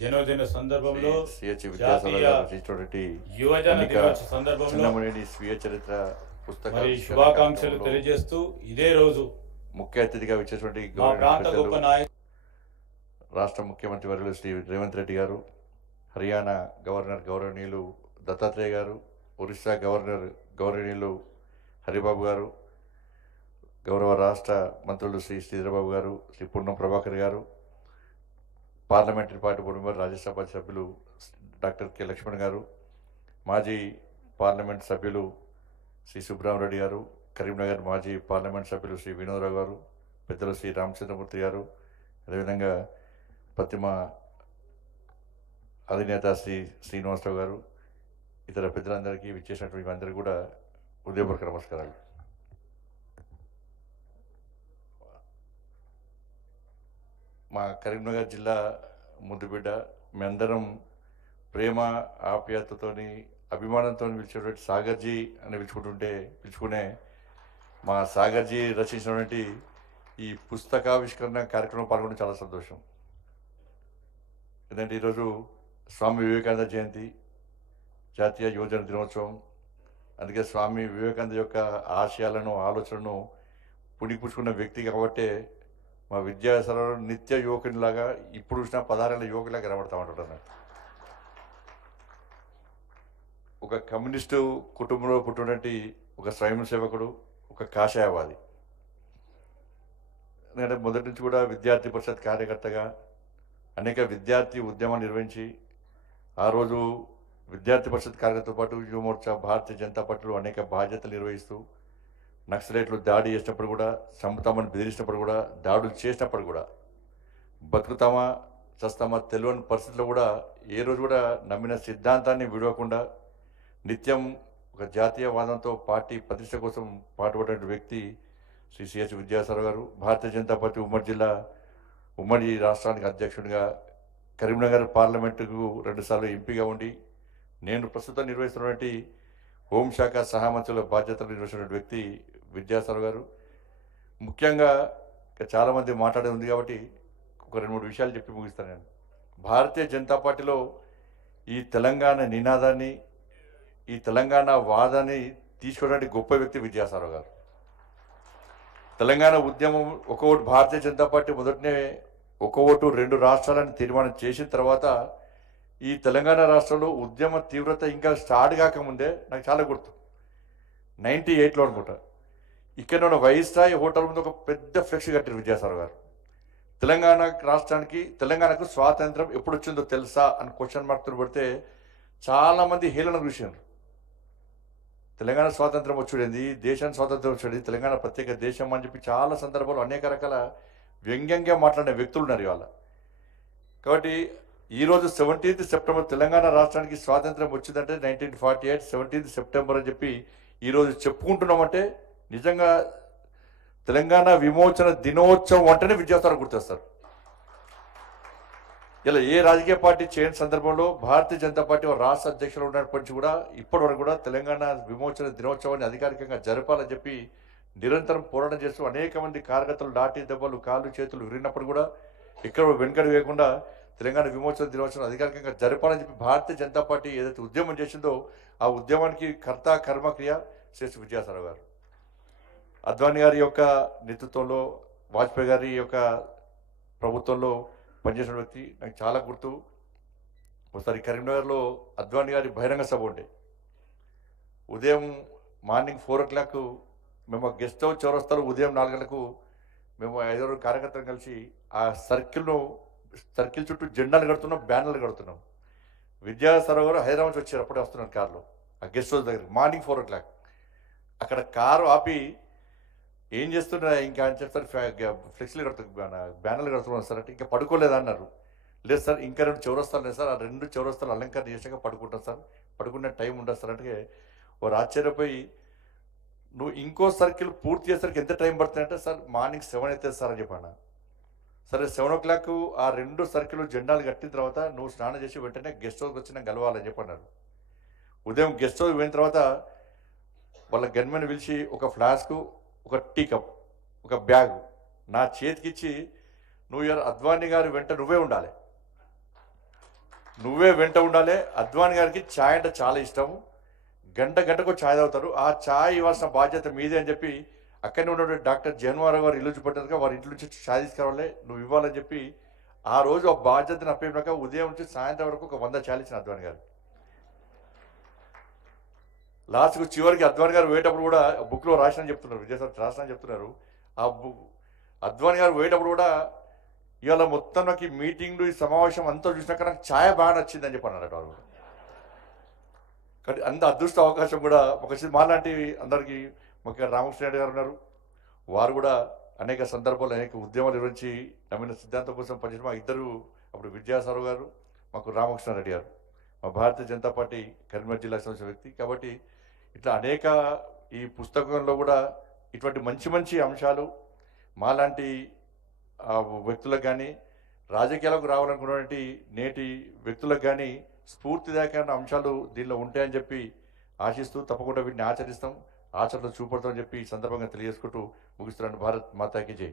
జన్మదిన సందర్భంలో సిహెచ్ జాతీయ విద్యాసాగర్ యువజన దినోత్సవ సందర్భంలో చిన్నమనేని స్వీయ చరిత్ర పుస్తక మరి శుభాకాంక్షలు తెలియజేస్తూ ఇదే రోజు ముఖ్య అతిథిగా వచ్చేటువంటి మా ప్రాంత గొప్ప నాయకులు రాష్ట్ర ముఖ్యమంత్రి వర్యులు శ్రీ రేవంత్ రెడ్డి గారు, హర్యానా గవర్నర్ గౌరవనీయులు దత్తాత్రేయ గారు, ఒరిస్సా గవర్నర్ గౌరవనీయులు హరిబాబు గారు, గౌరవ రాష్ట్ర మంత్రులు శ్రీ శ్రీధరబాబు గారు, శ్రీ పున్నం ప్రభాకర్ గారు, parliamentary party board member Rajya Sabha సభ్యులు డాక్టర్ కె లక్ష్మణ్ గారు, మాజీ పార్లమెంట్ సభ్యులు శ్రీ సుబ్రహ్మరెడ్డి గారు, కరీంనగర్ మాజీ పార్లమెంట్ సభ్యులు శ్రీ వినోదరావు గారు, పెద్దలు శ్రీ రామచంద్రమూర్తి గారు, అదేవిధంగా ప్రతిమ అధినేత శ్రీ శ్రీనివాసరావు గారు, ఇతర పెద్దలందరికీ విచ్చేసినటువంటి అందరికీ కూడా హృదయపూర్వక నమస్కారాలు. మా కరీంనగర్ జిల్లా ముద్దుబిడ్డ, మేమందరం ప్రేమ ఆప్యాయతతోని అభిమానంతో పిలిచేటువంటి సాగర్జీ అని పిలుచుకునే మా సాగర్జీ రచించినటువంటి ఈ పుస్తకావిష్కరణ కార్యక్రమం పాల్గొనడం చాలా సంతోషం. ఎందుకంటే ఈరోజు స్వామి వివేకానంద జయంతి, జాతీయ యువజన దినోత్సవం. అందుకే స్వామి వివేకానంద యొక్క ఆశయాలను ఆలోచనను పుణిపుచ్చుకున్న వ్యక్తి కాబట్టి మా విద్యాసాగర్ నిత్య యువకునిలాగా ఇప్పుడు చూసిన 16 ఏళ్ళ యువకులాగా కనబడతామంటాడు. ఒక కమ్యూనిస్టు కుటుంబంలో పుట్టినటువంటి ఒక స్వయం సేవకుడు, ఒక కాషాయవాది. ఎందుకంటే మొదటి నుంచి కూడా విద్యార్థి పరిషత్ కార్యకర్తగా అనేక విద్యార్థి ఉద్యమాలు నిర్వహించి ఆ రోజు విద్యార్థి పరిషత్ కార్యకర్తతో పాటు యువమోర్చా, భారతీయ జనతా పార్టీలో అనేక బాధ్యతలు నిర్వహిస్తూ నక్సలైట్లు దాడి చేసినప్పుడు కూడా, చంపుతామని బెదిరించినప్పుడు కూడా, దాడులు చేసినప్పుడు కూడా, బతుకుతామా చస్తామా తెలియని పరిస్థితుల్లో కూడా ఏ రోజు కూడా నమ్మిన సిద్ధాంతాన్ని విడవకుండా నిత్యం ఒక జాతీయవాదంతో పార్టీ ప్రతిష్ట కోసం పాటుపడిన వ్యక్తి శ్రీ సిహెచ్ విద్యాసాగర్ గారు. భారతీయ జనతా పార్టీ ఉమ్మడి రాష్ట్రానికి అధ్యక్షుడిగా, కరీంనగర్ పార్లమెంటుకు 2 సార్లు ఎంపీగా ఉండి, నేను ప్రస్తుతం నిర్వహిస్తున్నటువంటి హోంశాఖ సహామంత్రుల బాధ్యతలు నిర్వహిస్తున్న వ్యక్తి విద్యాసాగర్ గారు. ముఖ్యంగా చాలామంది మాట్లాడేది ఉంది కాబట్టి ఒక 2-3 విషయాలు చెప్పి ముగిస్తాను. నేను భారతీయ జనతా పార్టీలో ఈ తెలంగాణ నినాదాన్ని, ఈ తెలంగాణ వాదాన్ని తీసుకోవడానికి గొప్ప వ్యక్తి విద్యాసాగర్ గారు. తెలంగాణ ఉద్యమం ఒక ఓటు, భారతీయ జనతా పార్టీ మొదటనే ఒక ఓటు 2 రాష్ట్రాలను తీర్మానం చేసిన తర్వాత ఈ తెలంగాణ రాష్ట్రంలో ఉద్యమ తీవ్రత ఇంకా స్టార్ట్ కాకముందే నాకు చాలా గుర్తు, 98లో అనుకుంటా, ఇక్కడ ఉన్న వైస్రాయ్ హోటల్ ముందు ఒక పెద్ద ఫ్లెక్స్ కట్టారు విద్యాసాగర్ గారు. తెలంగాణ రాష్ట్రానికి, తెలంగాణకు స్వాతంత్రం ఎప్పుడు వచ్చిందో తెలుసా అని క్వశ్చన్ మార్క్తో పెడితే చాలామంది హేళన చూశారు. తెలంగాణ స్వాతంత్రం వచ్చేది, దేశానికి స్వాతంత్రం వచ్చేది, తెలంగాణ ప్రత్యేక దేశం అని చెప్పి చాలా సందర్భాలు అనేక రకాల వ్యంగ్యంగా మాట్లాడిన వ్యక్తులు ఉన్నారు ఇవాళ. కాబట్టి ఈరోజు 17th సెప్టెంబర్ తెలంగాణ రాష్ట్రానికి స్వాతంత్రం వచ్చిందంటే 1948 17th సెప్టెంబర్ అని చెప్పి ఈరోజు చెప్పుకుంటున్నామంటే నిజంగా తెలంగాణ విమోచన దినోత్సవం అంటేనే విద్యాసాగర్ గుర్తొస్తారు. ఇలా ఏ రాజకీయ పార్టీ చేయని సందర్భంలో భారతీయ జనతా పార్టీ రాష్ట్ర అధ్యక్షులు ఉన్నప్పటి నుంచి కూడా ఇప్పటి వరకు కూడా తెలంగాణ విమోచన దినోత్సవాన్ని అధికారికంగా జరపాలని చెప్పి నిరంతరం పోరాటం చేస్తూ అనేక మంది కార్యకర్తలు లాఠీ దెబ్బలు, కాళ్ళు చేతులు విరిగినప్పుడు కూడా ఇక్కడ వెనుకడు వేయకుండా తెలంగాణ విమోచన దినోత్సవం అధికారికంగా జరపాలని చెప్పి భారతీయ జనతా పార్టీ ఏదైతే ఉద్యమం చేసిందో ఆ ఉద్యమానికి కర్త కర్మక్రియ శ్రేష్ఠ విద్యాసాగర్ గారు. అద్వానీ గారి యొక్క నేతృత్వంలో, వాజ్పేయి గారి యొక్క ప్రభుత్వంలో పనిచేసిన వ్యక్తి నాకు చాలా గుర్తు. ఒకసారి కరీంనగర్లో అద్వానీ గారి బహిరంగ సభ ఉండే, ఉదయం మార్నింగ్ 4 o'clock మేము గెస్ట్ హౌస్ చౌరస్తాలో ఉదయం 4 గంటలకు మేము 5 కార్యకర్తలు కలిసి ఆ సర్కిల్ చుట్టూ జెండాలు కడుతున్నాం, బ్యానర్లు కడుతున్నాం. విద్యాసాగర్ గారు హైదరాబాద్ నుంచి వచ్చారు, అప్పుడే వస్తున్నారు కారులో ఆ గెస్ట్ హౌస్ దగ్గర. మార్నింగ్ 4 o'clock అక్కడ కారు ఆపి ఏం చేస్తున్నా ఇంకా అని చెప్తారు, ఫ్లెక్స్లు కడుతున్నారు, బ్యానర్లు కడుతున్నాం సార్ అంటే ఇంకా పడుకోలేదా అన్నారు. లేదు సార్, ఇంకా 2 చౌరస్తాలు లేదు సార్, ఆ 2 చౌరస్తాలు అలంకరణ చేసాక పడుకుంటాం సార్, పడుకునే టైం ఉండదు సార్ అంటే వారు ఆశ్చర్యపోయి, నువ్వు ఇంకో సర్కిల్ పూర్తి చేసరికి ఎంత టైం పడుతుందంటే సార్ మార్నింగ్ 7 అవుతుంది సార్ అని చెప్పాను. సరే 7 o'clock ఆ 2 సర్కిల్ జెండాలు కట్టిన తర్వాత నువ్వు స్నానం చేసి వెంటనే గెస్ట్ హౌస్కి వచ్చి నాకు కలవాలని చెప్పన్నారు. ఉదయం గెస్ట్ హౌస్ పోయిన తర్వాత వాళ్ళ గన్మెన్ పిలిచి ఒక ఫ్లాస్కు, ఒక టీ కప్, ఒక బ్యాగ్ నా చేతికిచ్చి, నువ్వు అద్వానీ గారి వెంట నువ్వే ఉండాలి, నువ్వే వెంట ఉండాలి. అద్వానీ గారికి ఛాయ్ అంటే చాలా ఇష్టం. గంటకు ఛాయ్ తాగుతారు. ఆ ఛాయ్ ఇవ్వాల్సిన బాధ్యత మీదే అని చెప్పి అక్కడనే ఉన్నటువంటి డాక్టర్ జన్వారావు గారు ఇల్లు చూపెట్టారుగా, వారి ఇంటి నుంచి ఛాయ్ తీసుకురావాలి, నువ్వు ఇవ్వాలని చెప్పి ఆ రోజు ఆ బాధ్యతను అప్పయినాక ఉదయం నుంచి సాయంత్రం వరకు ఒక 100 ఛాయలు ఇచ్చిన అద్వానీ గారు. లాస్ట్కు చివరికి అద్వానీ గారు పోయేటప్పుడు కూడా బుక్లో రాసినని చెప్తున్నారు, విజయసాయి రాసినని చెప్తున్నారు. ఆ అద్వానీ గారు పోయేటప్పుడు కూడా ఇవాళ మొత్తం నాకు ఈ మీటింగ్లు ఈ సమావేశం అంతా చూసినాక నాకు ఛాయ్ బాగా నచ్చిందని చెప్పి అన్నారట వాళ్ళు. కానీ అంత అదృష్ట అవకాశం కూడా మాలాంటి అందరికీ ముఖ్యంగా రామకృష్ణ రెడ్డి గారు ఉన్నారు. వారు కూడా అనేక సందర్భాలు అనేక ఉద్యమాలు నిర్వహించి నమ్మిన సిద్ధాంతం కోసం పనిచేసిన మా ఇద్దరు, అప్పుడు విద్యాసాగర్ గారు, మాకు రామకృష్ణ రెడ్డి గారు, మా భారతీయ జనతా పార్టీ కరీంనగర్ జిల్లాకు సంబంధించిన వ్యక్తి. కాబట్టి ఇట్లా అనేక ఈ పుస్తకంలో కూడా ఇటువంటి మంచి అంశాలు మాలాంటి వ్యక్తులకు కానీ రాజకీయాలకు రావాలనుకున్నటువంటి నేటి వ్యక్తులకు కానీ స్ఫూర్తిదాయకమైన అంశాలు దీనిలో ఉంటాయని చెప్పి ఆశిస్తూ తప్పకుండా వీటిని ఆచరిస్తాం, ఆచరణలో చూపడతామని చెప్పి ఈ సందర్భంగా తెలియజేసుకుంటూ ముగిస్తున్నాను. భారత్ మాతాకి జై.